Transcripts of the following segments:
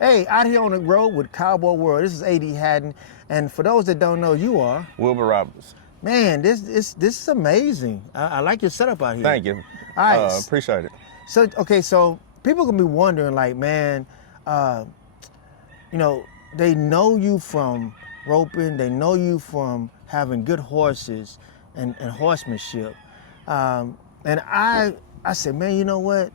Hey, out here on the road with CowboyWorld. This is A.D. Haddon, and for those that don't know, you are Wilbur Roberts. Man, this is amazing. I like your setup out here. Thank you. All right, appreciate it. So people gonna be wondering, like, man, they know you from roping, they know you from having good horses and horsemanship, and I said, man, you know what?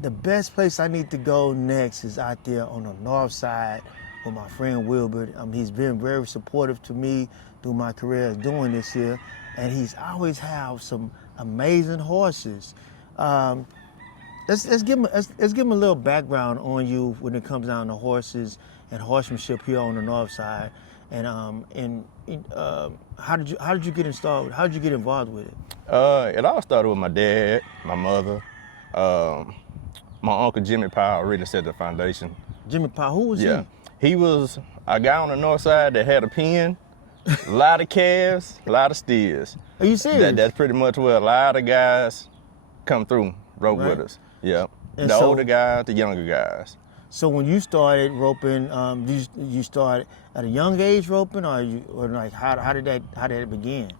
The best place I need to go next is out there on the north side with my friend Wilbur. He's been very supportive to me through my career doing this here, and he's always have some amazing horses. Let's give him a little background on you when it comes down to horses and horsemanship here on the north side, and how did you get installed? How did you get involved with it? It all started with my dad, my mother. My uncle Jimmy Powell really set the foundation. Jimmy Powell, who was he? He was a guy on the north side that had a pen, a lot of calves, a lot of steers. Are you serious? That's pretty much where a lot of guys come through, rope with us. Yeah, and the older guys, the younger guys. So when you started roping, you start at a young age roping, or how did that begin?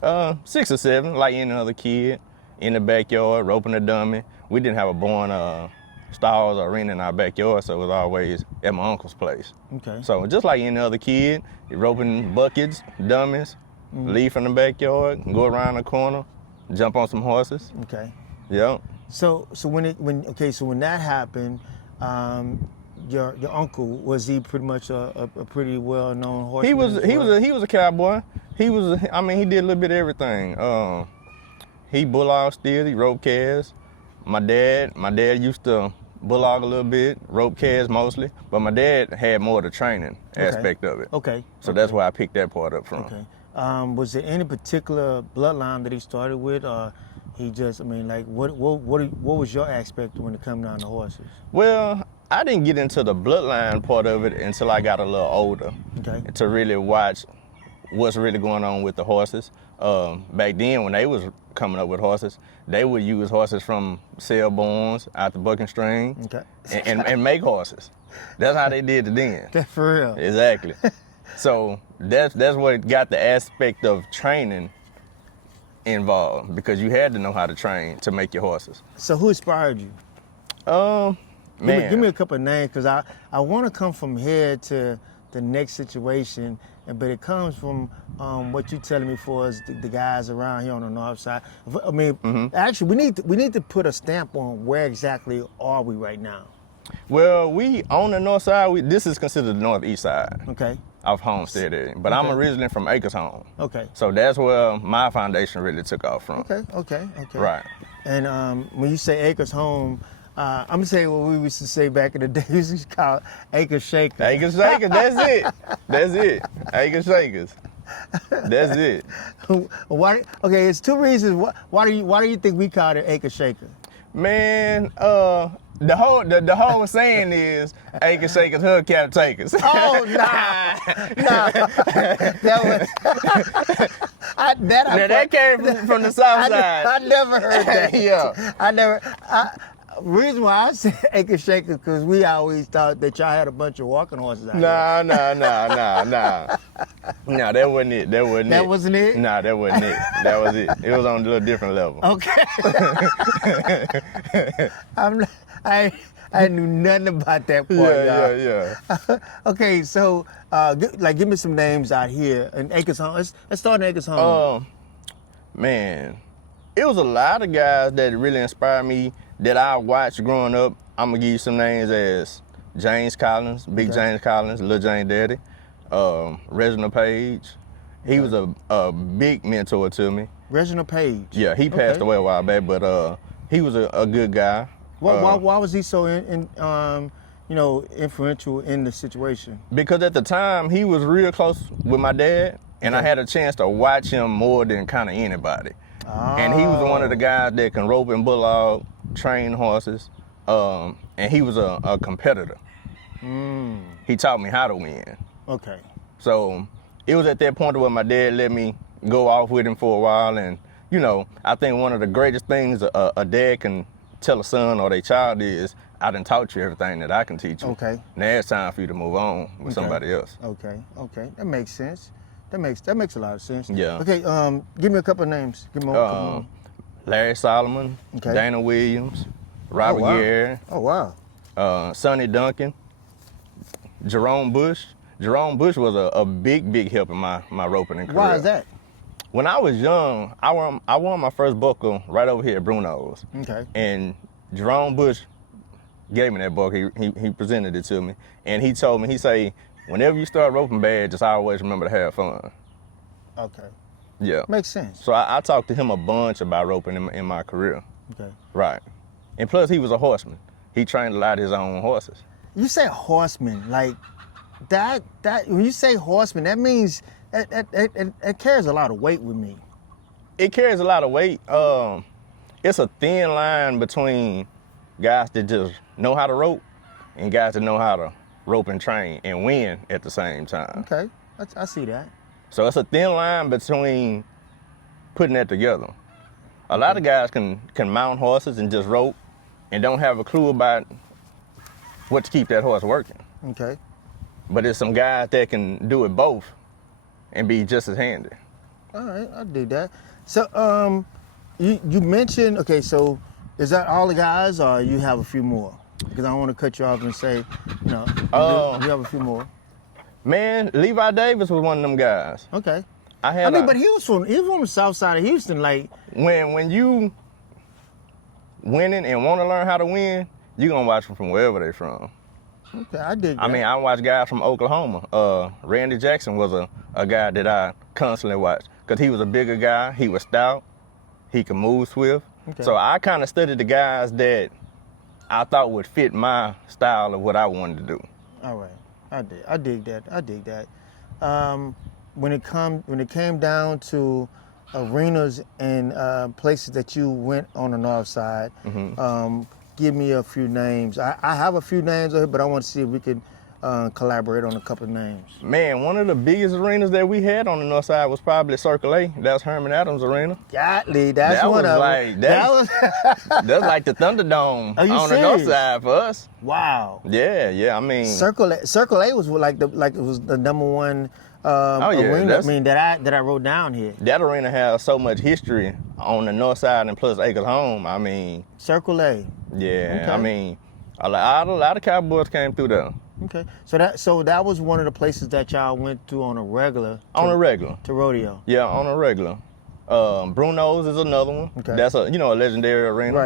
6 or 7, like any other kid, in the backyard roping a dummy. We didn't have a barn, stalls or arena in our backyard, so it was always at my uncle's place. Okay. So just like any other kid, roping buckets, dummies, leave from the backyard, go around the corner, jump on some horses. Okay. Yep. So when that happened, your uncle, was he pretty much a pretty well known horseman? He was a cowboy. He did a little bit of everything. He bulldog steered, he rope calves. My dad used to bulldog a little bit, rope calves mostly, but my dad had more of the training aspect of it. Okay. So that's where I picked that part up from. Okay. Was there any particular bloodline that he started with, or he just, what was your aspect when it came down to horses? Well, I didn't get into the bloodline part of it until I got a little older. Okay. To really watch what's really going on with the horses. Back then, when they was coming up with horses, they would use horses from sale borns out the bucking string, okay, and make horses. That's how they did it then. That's for real. Exactly. So that's what got the aspect of training involved, because you had to know how to train to make your horses. So who inspired you? Man. Give me a couple of names, because I want to come from here to the next situation, but it comes from what you're telling me for us, the guys around here on the north side. Actually, we need to put a stamp on where exactly are we right now. Well, we on the north side. This is considered the northeast side. Okay. Of Homestead area, but I'm originally from Acres Home. Okay. So that's where my foundation really took off from. Okay. Right. And when you say Acres Home, I'm gonna say what we used to say back in the day. We used to call Acre Shakers. Acre Shakers, that's it. That's it. Acre Shakers. That's it. Why? Okay, it's two reasons. Why do you think we called it Acre Shaker? Man, the whole saying is Acre Shakers, hubcap takers. Oh nah. That came from the south side. I never heard that. Yeah. Reason why I said Acre Shaker, because we always thought that y'all had a bunch of walking horses out Nah. Nah, that wasn't it. That wasn't it? Nah, that wasn't it. That was it. It was on a little different level. Okay. I knew nothing about that part. Yeah. Okay, so give me some names out here in Acres Home. Let's start in Acres Home. Man, it was a lot of guys that really inspired me that I watched growing up. I'm gonna give you some names as James Collins, Big James Collins, Lil James Daddy, Reginald Page. He was a big mentor to me. Reginald Page. Yeah, he passed away a while back, but he was a good guy. Why was he so influential in the situation? Because at the time he was real close with my dad, and I had a chance to watch him more than kind of anybody. Oh. And he was one of the guys that can rope and bulldog, train horses, and he was a competitor. He taught me how to win. Okay. So it was at that point where my dad let me go off with him for a while, and I think one of the greatest things a dad can tell a son or their child is, I done taught you everything that I can teach you. Okay. Now it's time for you to move on with somebody else. Okay. That makes sense. That makes a lot of sense. Yeah. Okay. Give me a couple of names. Give me a couple more. Larry Solomon, Okay. Dana Williams, Robert wow. Gary, Oh wow. Sonny Duncan, Jerome Bush. Jerome Bush was a big help in my roping career. Why is that? When I was young, I won my first buckle right over here at Bruno's. Okay. And Jerome Bush gave me that buckle. He presented it to me, and he told me, he say, whenever you start roping bad, just always remember to have fun. Okay. Yeah. Makes sense. So I talked to him a bunch about roping in my career. Okay. Right. And plus, he was a horseman. He trained a lot of his own horses. You say horseman, like that. When you say horseman, that means it carries a lot of weight with me. It carries a lot of weight. It's a thin line between guys that just know how to rope and guys that know how to rope and train and win at the same time. Okay, I see that. So it's a thin line between putting that together. A lot of guys can mount horses and just rope and don't have a clue about what to keep that horse working. Okay. But there's some guys that can do it both and be just as handy. All right, I dig that. So, you mentioned, okay, so is that all the guys or you have a few more? Because I don't want to cut you off and say, you know, you have a few more. Man, Levi Davis was one of them guys. Okay. But he was from the south side of Houston, like. When you winning and want to learn how to win, you gonna watch them from wherever they from. Okay, I dig that. I mean, I watch guys from Oklahoma. Randy Jackson was a guy that I constantly watched because he was a bigger guy. He was stout. He could move swift. Okay. So I kind of studied the guys that I thought would fit my style of what I wanted to do. All right, I dig that. When it came down to arenas and places that you went on the north side, give me a few names. I have a few names here, but I want to see if we could collaborate on a couple of names. Man, one of the biggest arenas that we had on the north side was probably Circle A. That was Herman Adams Arena. Godly, that's that one was of like, them. That's like the Thunderdome Are you on serious? the north side for us. Wow. Yeah. I mean, Circle A was like it was the number one arena. I mean that I wrote down here. That arena has so much history on the north side and plus Acres Home. I mean, Circle A. Yeah. Okay. I mean, a lot of Cowboys came through there. Okay. So that was one of the places that y'all went to on a regular. To rodeo. Yeah, on a regular. Bruno's is another one. Okay. That's a legendary arena.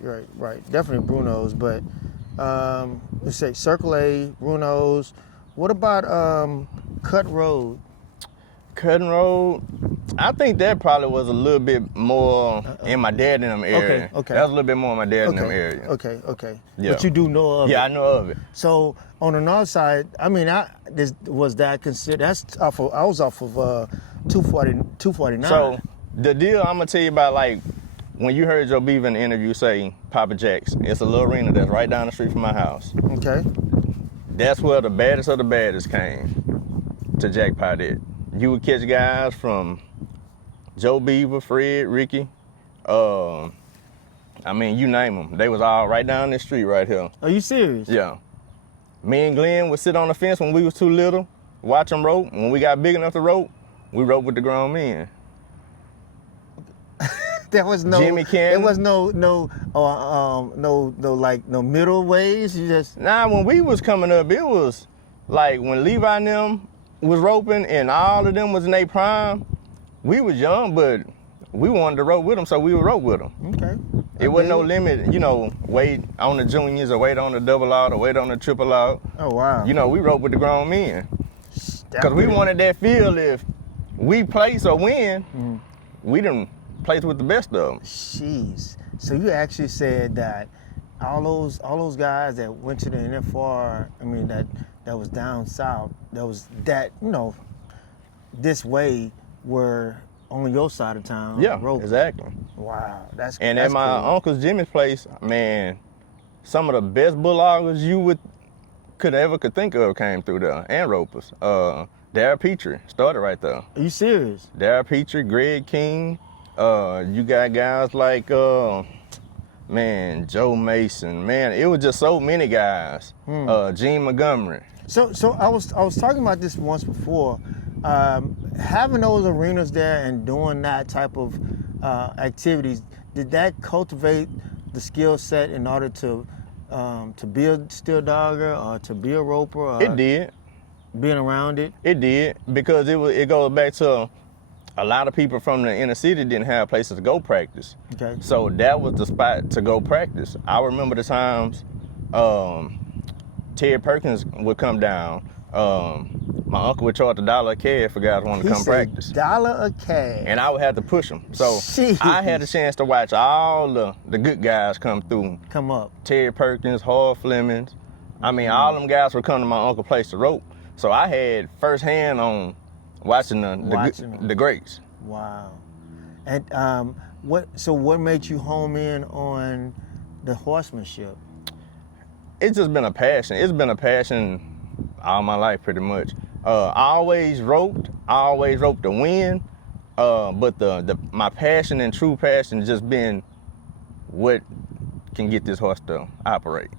Right. Definitely Bruno's, but let's say Circle A, Bruno's. What about Cut Road? Cutting Road, I think that probably was a little bit more in my dad in them area. Okay. That was a little bit more in my dad in them area. Okay. Yeah. But you do know of it. Yeah, I know of it. So on the north side, I mean, was that considered? That's off of. I was off of 249. So the deal I'm gonna tell you about, like when you heard Joe Beaver in the interview say Papa Jack's, it's a little arena that's right down the street from my house. Okay. That's where the baddest of the baddest came to jackpot it. You would catch guys from Joe Beaver, Fred, Ricky. I mean, you name them. They was all right down this street right here. Are you serious? Yeah. Me and Glenn would sit on the fence when we was too little, watch them rope. When we got big enough to rope, we roped with the grown men. There was no Jimmy Cannon. There was no middle ways. You just When we was coming up, it was like when Levi and them was roping and all of them was in their prime. We was young, but we wanted to rope with them, so we would rope with them. Okay. It wasn't no limit, weight on the juniors or weight on the double out or weight on the triple out. Oh wow. We rope with the grown men. Because we wanted that feel if we place or win, we didn't place with the best of them. Jeez. So you actually said that all those guys that went to the NFR, I mean that was down south, this way were on your side of town. Yeah, roping. exactly. Wow, that's And that's at my cool. Uncle Jimmy's place, man, some of the best bulldoggers you could think of came through there, and ropers. Darryl Petrie started right there. Are you serious? Darryl Petrie, Greg King. You got guys like, Man, Joe Mason, man, it was just so many guys. Gene Montgomery. So I was talking about this once before. Having those arenas there and doing that type of activities, did that cultivate the skill set in order to be a still dogger or to be a roper? Or It did. Being around it? It did, because it goes back to a lot of people from the inner city didn't have places to go practice. Okay. So that was the spot to go practice. I remember the times Ted Perkins would come down. My uncle would charge $1 a cab for guys who want to come practice. $1 a cab. And I would have to push them. So Jeez. I had a chance to watch all the good guys come through. Come up. Ted Perkins, Hall Flemings. I mean, all them guys would come to my uncle's place to rope. So I had firsthand on watching the greats. Wow. And what made you home in on the horsemanship? It's just been a passion. It's been a passion all my life, pretty much. I always roped to win, but my passion and true passion just been what can get this horse to operate.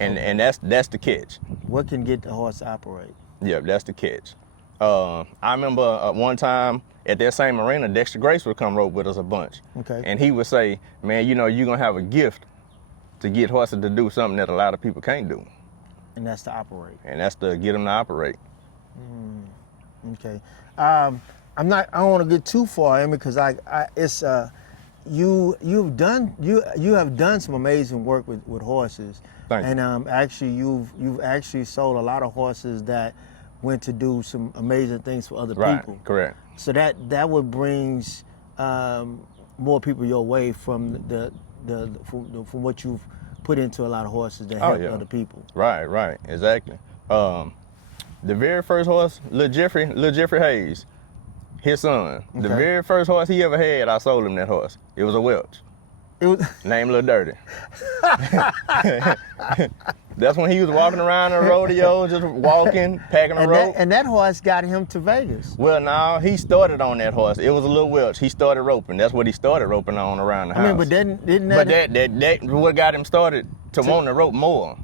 And that's the catch. What can get the horse to operate? Yeah, that's the catch. I remember one time at that same arena, Dexter Grace would come rope with us a bunch. Okay. And he would say, man, you know, you're going to have a gift to get horses to do something that a lot of people can't do. And that's to operate. And that's to get them to operate. Okay. I don't want to get too far in because you have done some amazing work with horses. Thank you. And actually you've actually sold a lot of horses that went to do some amazing things for other people. Right, correct. So that would brings more people your way from from what you've put into a lot of horses that help other people. Right, exactly. The very first horse, Lil Jeffrey Hayes, his son, the very first horse he ever had, I sold him that horse. It was a Welch. It was named Lil Dirty. That's when he was walking around the rodeo, just walking, packing a rope. And that horse got him to Vegas. Well, no, he started on that horse. It was a Lil Welch. He started roping. That's what he started roping on around the house. I mean, but didn't that? But that what got him started to want to rope more.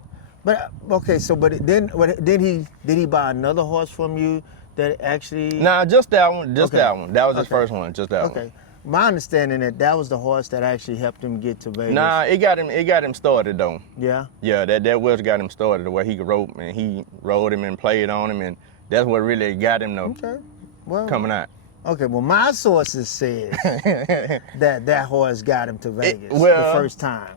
But okay, so did he buy another horse from you that actually? Nah, just that one. That one. That was his first one. Just that one. Okay. My understanding that was the horse that actually helped him get to Vegas. Nah, it got him started though. Yeah. Yeah, that Welch got him started where he could rope, and he rode him and played on him, and that's what really got him coming out. Okay, well, my sources said that horse got him to Vegas the first time.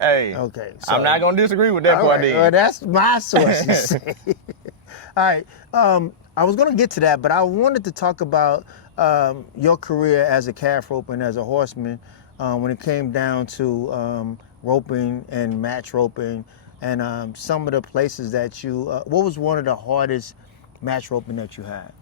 Hey, okay, so, I'm not gonna disagree with that part. Well, that's my sources. All right, I was gonna get to that, but I wanted to talk about your career as a calf roper and as a horseman when it came down to roping and match roping and some of the places that you. What was one of the hardest match roping that you had?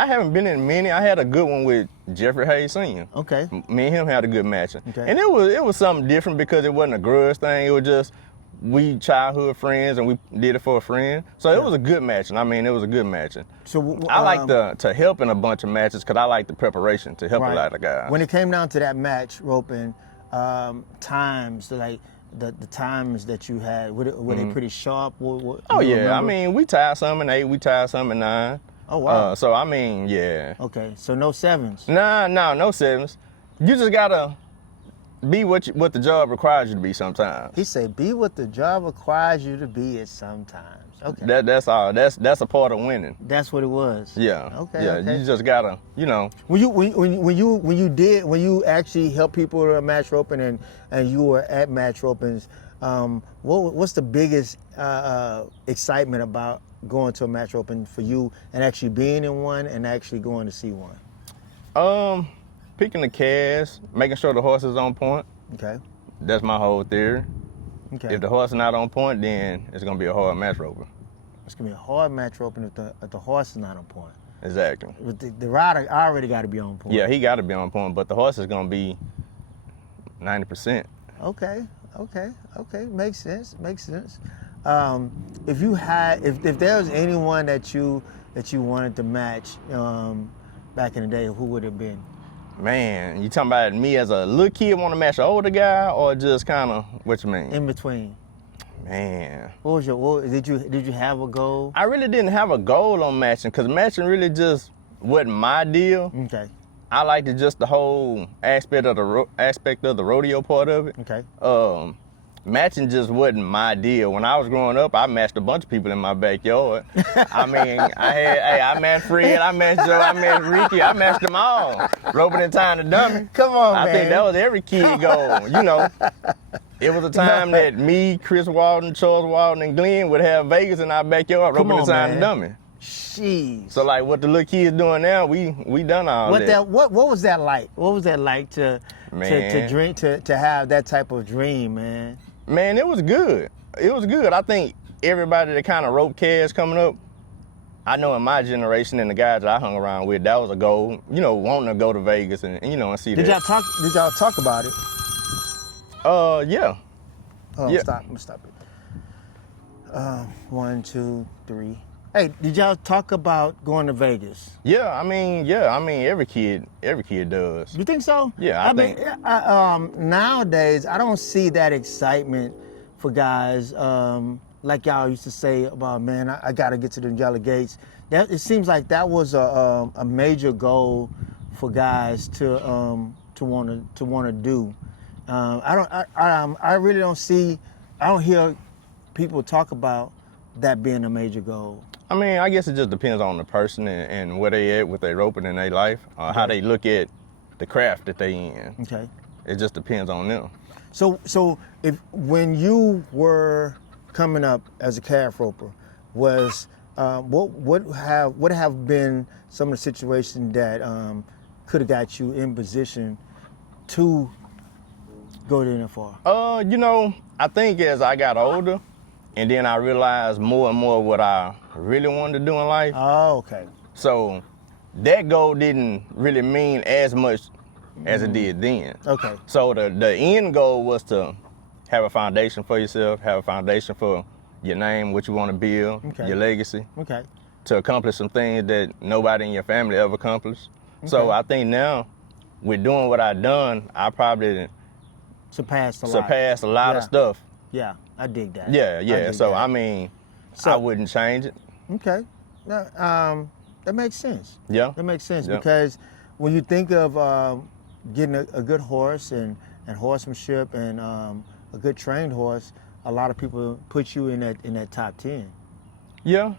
I haven't been in many. I had a good one with Jeffrey Hayes Sr. Okay. Me and him had a good match. Okay. And it was something different because it wasn't a grudge thing. It was just we childhood friends and we did it for a friend. So it was a good match. I mean, it was a good match. So I like to help in a bunch of matches because I like the preparation to help a lot of guys. When it came down to that match roping, times like the times that you had, were they pretty sharp? Oh yeah, I mean we tied some in 8, we tied some in 9. Oh wow. So I mean, yeah. Okay, so no 7s. Nah, no 7s. You just gotta be what the job requires you to be sometimes. He said, "Be what the job requires you to be at sometimes." Okay. That's all. That's a part of winning. That's what it was. Yeah. Okay. Yeah. Okay. You just gotta, When you actually help people to match roping and you were at match ropings, what's the biggest excitement about going to a match roping for you and actually being in one and actually going to see one? Picking the calves, making sure the horse is on point. Okay. That's my whole theory. Okay. If the horse is not on point, then it's gonna be a hard match roping. It's gonna be a hard match roping if the horse is not on point. Exactly. But the rider already got to be on point. Yeah, he got to be on point, but the horse is gonna be 90%. Okay. Makes sense. If there was anyone that you wanted to match back in the day, who would it have been? Man, you talking about me as a little kid want to match an older guy, or just kind of what you mean? In between. Man, Did you have a goal? I really didn't have a goal on matching, because matching really just wasn't my deal. Okay. I liked just the whole aspect of the rodeo part of it. Okay. Matching just wasn't my deal. When I was growing up, I matched a bunch of people in my backyard. I mean, I matched Fred, I matched Joe, I matched Ricky, I matched them all. Roping and tying the dummy. Come on, man. I think that was every kid goal. You know, it was a time that me, Chris Walden, Charles Walden, and Glenn would have Vegas in our backyard roping and tying the dummy. Jeez. So like what the little kids doing now, we done all that. What was that like? What was that like to dream to have that type of dream, man? Man, it was good. It was good. I think everybody that kind of rope cast coming up, I know in my generation and the guys that I hung around with, that was a goal. You know, wanting to go to Vegas and and see that. Did y'all talk about it? Yeah. Oh, yeah. Stop it. 1, 2, 3. Hey, did y'all talk about going to Vegas? Yeah, I mean, every kid does. You think so? Yeah, I think. Nowadays, I don't see that excitement for guys like y'all used to say about, man, I got to get to the Yellow Gates. It seems like that was a major goal for guys to want to do. I really don't see. I don't hear people talk about that being a major goal. I mean, I guess it just depends on the person and where they at with their roping in their life, how they look at the craft that they in. Okay. It just depends on them. So when you were coming up as a calf roper, was what have been some of the situations that could have got you in position to go to NFR? You know, I think as I got older, and then I realized more and more what I really wanted to do in life. Oh, okay. So that goal didn't really mean as much as it did then. Okay. So the end goal was to have a foundation for yourself, have a foundation for your name, what you want to build, your legacy. Okay. To accomplish some things that nobody in your family ever accomplished. Okay. So I think now, with doing what I've done, I probably surpassed a lot of stuff. Yeah, I dig that. Yeah. So, I mean, I wouldn't change it. Okay. That makes sense. Yeah. That makes sense because when you think of getting a good horse and horsemanship and a good trained horse, a lot of people put you in that top 10. Yeah.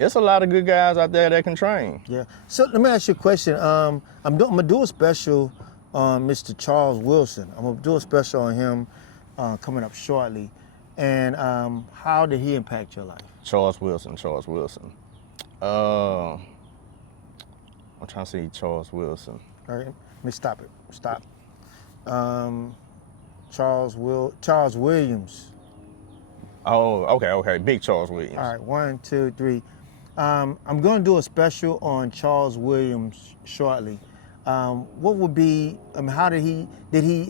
It's a lot of good guys out there that can train. Yeah. So let me ask you a question. I'm gonna do a special on Mr. Charles Wilson. I'm gonna do a special on him coming up shortly. And how did he impact your life? Charles Wilson. I'm trying to see Charles Wilson. All right, let me stop it. Stop. Charles Williams. Oh, okay. Big Charles Williams. All right, 1, 2, 3. I'm going to do a special on Charles Williams shortly. What would be? How did he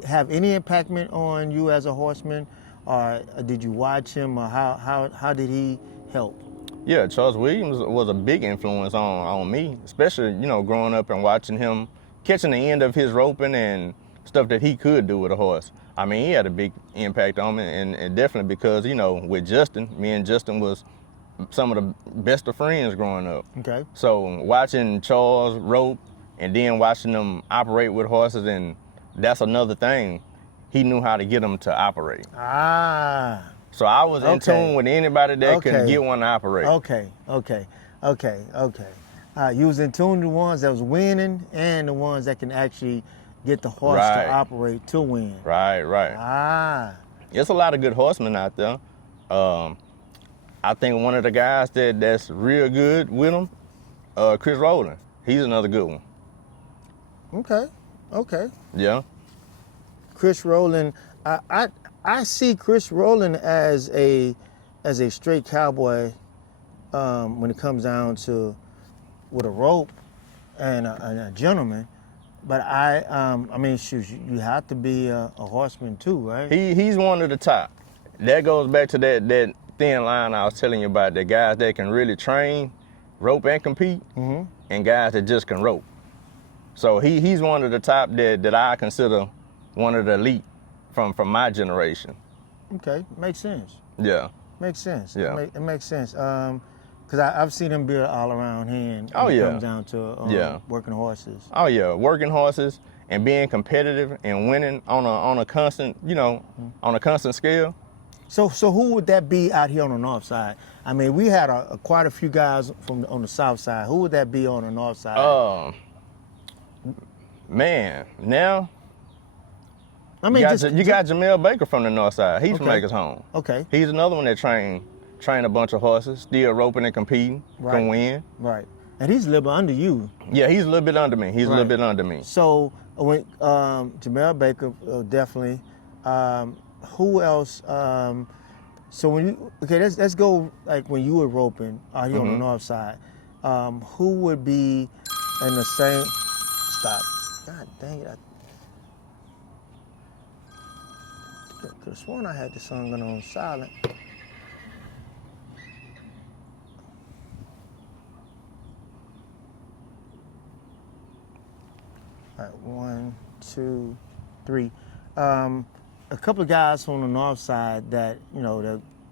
have any impact on you as a horseman, or did you watch him, or how did he help? Yeah, Charles Williams was a big influence on me, especially growing up and watching him catching the end of his roping and stuff that he could do with a horse. I mean, he had a big impact on me, and definitely because with Justin, me and Justin was some of the best of friends growing up. Okay. So watching Charles rope and then watching them operate with horses, and that's another thing. He knew how to get them to operate. Ah. So I was in tune with anybody that could get one to operate. Okay. You was in tune with the ones that was winning and the ones that can actually get the horse to operate to win. Right. Ah. There's a lot of good horsemen out there. I think one of the guys that's real good with him, Chris Rowland. He's another good one. Okay. Yeah. Chris Rowland, I see Chris Rowland as a straight cowboy when it comes down to with a rope and a gentleman. But I mean, shoot, you have to be a horseman too, right? He's one of the top. That goes back to that thin line I was telling you about, the guys that can really train, rope and compete, and guys that just can rope. So he's one of the top that I consider one of the elite from my generation. Okay, makes sense. Yeah. Makes sense. Yeah. It makes sense. Because I've seen him be an all-around hand Oh, when it yeah. comes down to Yeah. working horses. Oh yeah, working horses and being competitive and winning on a constant, on a constant scale. So who would that be out here on the north side? I mean, we had quite a few guys on the south side. Who would that be on the north side? Man, now I mean, you got Jamel Baker from the north side. He's from Okay. Acres Home. Okay. He's another one that train a bunch of horses, still roping and competing, Right. can win. Right. And he's a little bit under you. Yeah, he's a little bit under me. He's a little Right. bit under me. So when Jamel Baker, definitely. Who else? So when you let's go like when you were roping out here on the north side. Who would be in the same? Stop. God dang it! I could have sworn I had the song on silent. All right, 1, 2, 3. A couple of guys from the north side that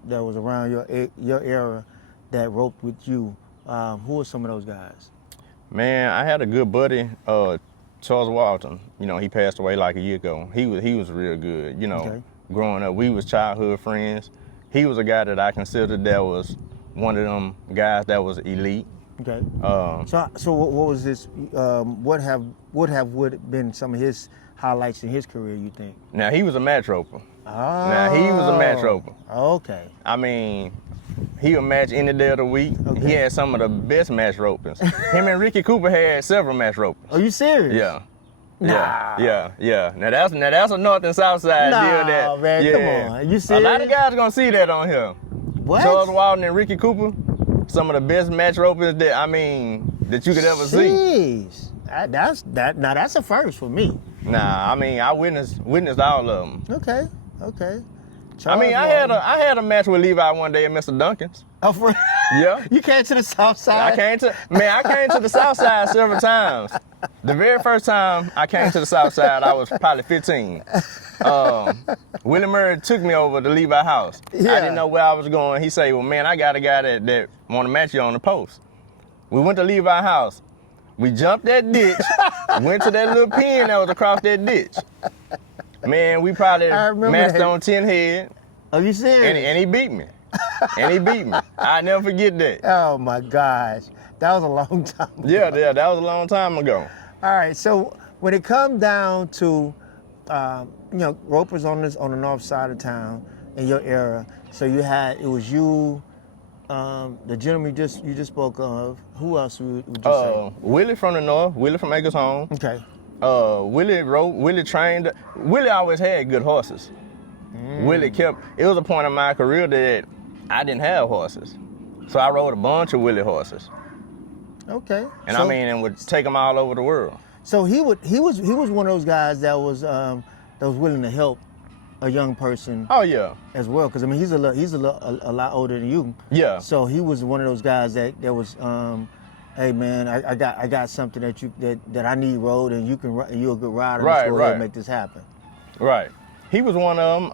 that was around your era that roped with you. Who are some of those guys? Man, I had a good buddy, Charles Walton. He passed away like a year ago. He was real good. Okay. Growing up, we was childhood friends. He was a guy that I considered that was one of them guys that was elite. Okay. So what was this? What would been some of his highlights in his career? You think? Now he was a match roper. Oh. Now he was a match roper. Okay. I mean, he would match any day of the week. Okay. He had some of the best match ropers. Him and Ricky Cooper had several match ropers. Are you serious? Yeah. Nah. Yeah. Now that's a north and south side Nah, deal. That man, yeah. come on. You serious? A lot of guys gonna see that on here. What? Charles Walton and Ricky Cooper, some of the best match ropers that you could ever see. Jeez. Now that's a first for me. Nah, I mean I witnessed all of them. Okay. I had a match with Levi one day at Mr. Duncan's. Oh, for Yeah. You came to the south side? I came to the south side several times. The very first time I came to the south side, I was probably 15. Willie Murray took me over to Levi house. Yeah. I didn't know where I was going. He said, well, man, I got a guy that want to match you on the post. We went to Levi house. We jumped that ditch, went to that little pen that was across that ditch. Man, we probably matched that. on 10 head, Are you serious? and he beat me. I never forget that. Oh my gosh, that was a long time ago. Yeah, that was a long time ago. All right, so when it comes down to, ropers on the north side of town in your era, so it was you, the gentleman you just spoke of. Who else would you say? Willie from the north, Willie from Acres Home. Okay. Willie trained. Willie always had good horses. It was a point in my career that I didn't have horses. So I rode a bunch of Willie horses. Okay. And would take them all over the world. So he was one of those guys that was willing to help a young person. Oh yeah. As well, because I mean he's a lot older than you. Yeah. So he was one of those guys that was, hey man, I got something that I need rode, and you're a good rider. Right, let's go ahead right. and make this happen. Right. He was one of them.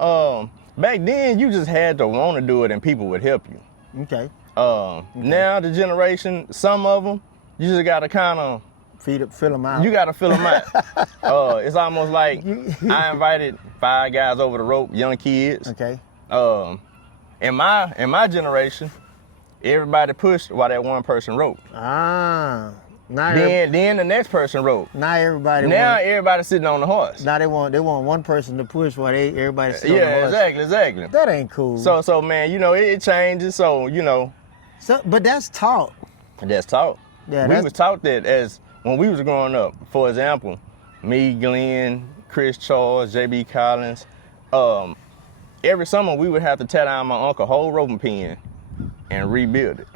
Back then, you just had to want to do it, and people would help you. Okay. Now the generation, some of them, you just gotta kind of Fill them out. You gotta fill them out. It's almost like I invited 5 guys over the rope, young kids. Okay. In my generation, everybody pushed while that one person roped. Then the next person roped. Everybody's sitting on the horse. Now they want one person to push while everybody's sitting on the horse. Yeah, exactly. That ain't cool. So man, it changes. So but that's taught. That's taught. Yeah, we was taught that as when we was growing up. For example, me, Glenn, Chris Charles, JB Collins. Every summer we would have to tear down my uncle's whole roping pen and rebuild it.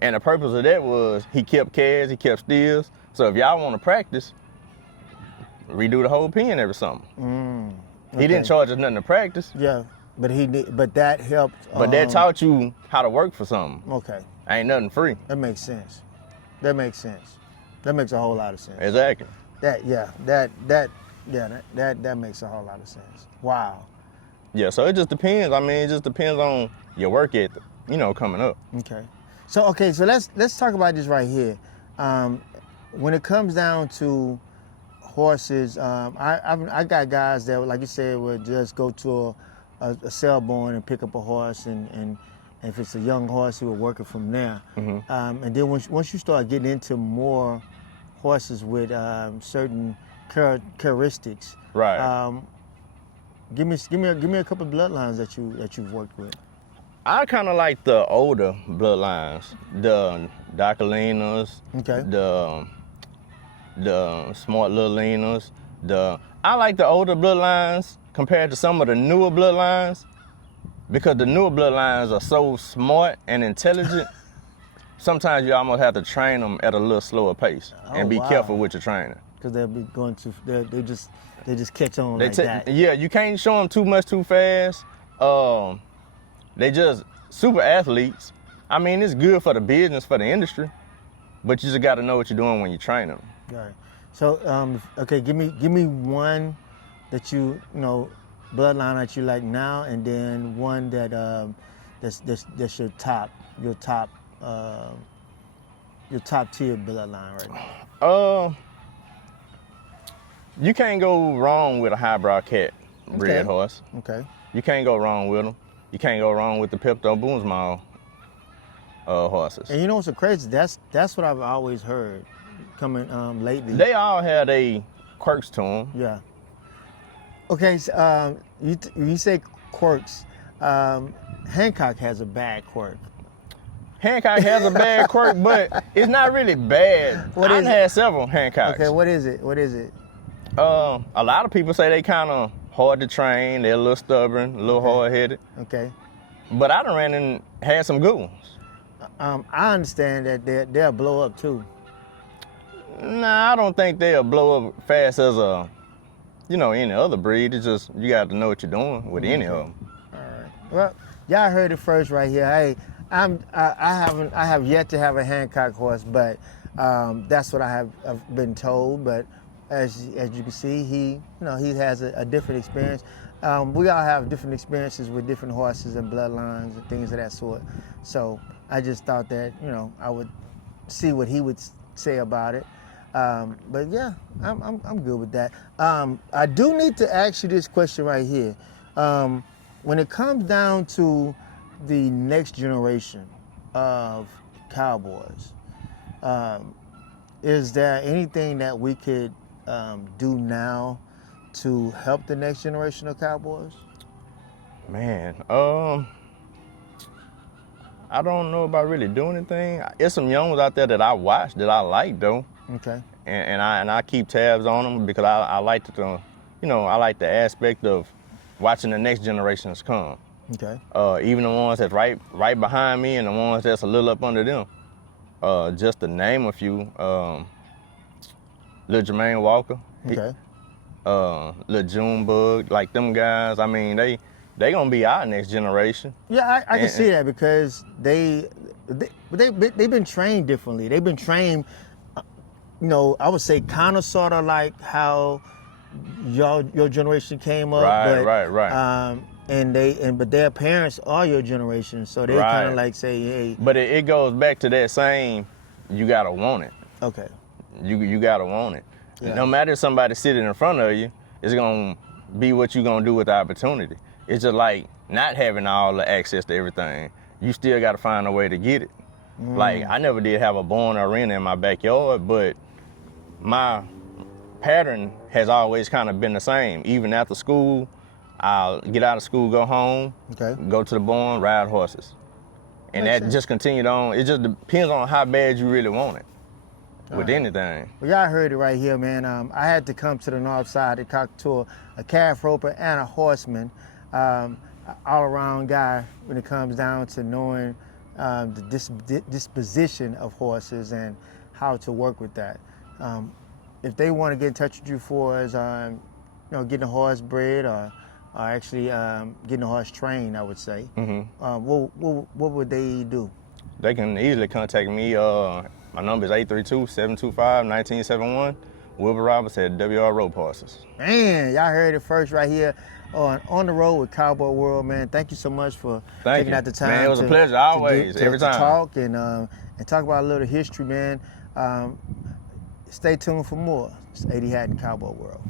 And the purpose of that was he kept calves, he kept steers. So if y'all want to practice, redo the whole pen every summer. Okay. He didn't charge us nothing to practice. Yeah, but that helped. But that taught you how to work for something. Okay. Ain't nothing free. That makes sense. That makes a whole lot of sense. Exactly. That makes a whole lot of sense. Wow. Yeah, so it just depends. I mean, it just depends on your work ethic, coming up. Okay. So let's talk about this right here. When it comes down to horses, I got guys that, like you said, would just go to a sale barn and pick up a horse, and if it's a young horse, he would work it from there. And then once you start getting into more horses with certain characteristics, Right. give me a couple of bloodlines that you've worked with. I kind of like the older bloodlines, the Docolinas, Okay. the Smart Little Linas. I like the older bloodlines compared to some of the newer bloodlines, because the newer bloodlines are so smart and intelligent. Sometimes you almost have to train them at a little slower pace and be careful with your training. Because they'll be going to they just catch on like that. Yeah, you can't show them too much too fast. They just super athletes. I mean, it's good for the business, for the industry, but you just got to know what you're doing when you train them. Right. So, okay, give me one that bloodline that you like now, and then one that that's your top tier bloodline right now. You can't go wrong with a highbrow cat bred horse. Okay. You can't go wrong with them. You can't go wrong with the Pepto Boomsmall horses. And you know what's so crazy? That's what I've always heard coming lately. They all have they quirks to them. Yeah. Okay, so, you say quirks. Hancock has a bad quirk. Hancock has a bad quirk, but it's not really bad. I've had several Hancocks. Okay, what is it? A lot of people say they kind of hard to train. They're a little stubborn, a little hard-headed. Okay. But I done ran and had some good ones. I understand that they'll blow up too. Nah, I don't think they'll blow up fast as any other breed. It's just you got to know what you're doing with any of them. All right. Well, y'all heard it first right here. Hey, I have yet to have a Hancock horse, but that's what I've been told. But as you can see, he has a different experience. We all have different experiences with different horses and bloodlines and things of that sort. So I just thought that I would see what he would say about it. But yeah, I'm good with that. I do need to ask you this question right here. When it comes down to the next generation of cowboys, is there anything that we could do now to help the next generation of cowboys? Man, I don't know about really doing anything. There's some young ones out there that I watch that I like though. Okay. And I keep tabs on them because I like to, I like the aspect of watching the next generations come. Okay. Even the ones that's right behind me and the ones that's a little up under them. Just to name a few, Lil Jermaine Walker. Okay. Lil Junebug, like them guys. I mean, they gonna be our next generation. Yeah, I can see that because they've been trained differently. They've been trained, I would say kind of sort of like how your generation came up. Right. But their parents are your generation, so they kind of like say, hey. But it goes back to that same, you gotta want it. Okay. You gotta want it. Yeah. No matter if somebody sitting in front of you, it's gonna be what you gonna do with the opportunity. It's just like not having all the access to everything. You still gotta find a way to get it. Like I never did have a born arena in my backyard, but my pattern has always kind of been the same. Even after school, I'll get out of school, go home, go to the barn, ride horses. And that just continued on. It just depends on how bad you really want it with anything. Well, y'all heard it right here, man. I had to come to the north side to talk to a calf roper and a horseman, all-around guy when it comes down to knowing the disposition of horses and how to work with that. If they want to get in touch with you for as getting a horse bred or actually getting a horse trained, I would say, what would they do? They can easily contact me My number is 832-725-1971. Wilbur Roberts at WR Road Parcels. Man, y'all heard it first right here on the road with Cowboy World, man. Thank you so much for taking out the time. Man, it was a pleasure always, every time. To talk and talk about a little history, man. Stay tuned for more. It's 80 Hatton Cowboy World.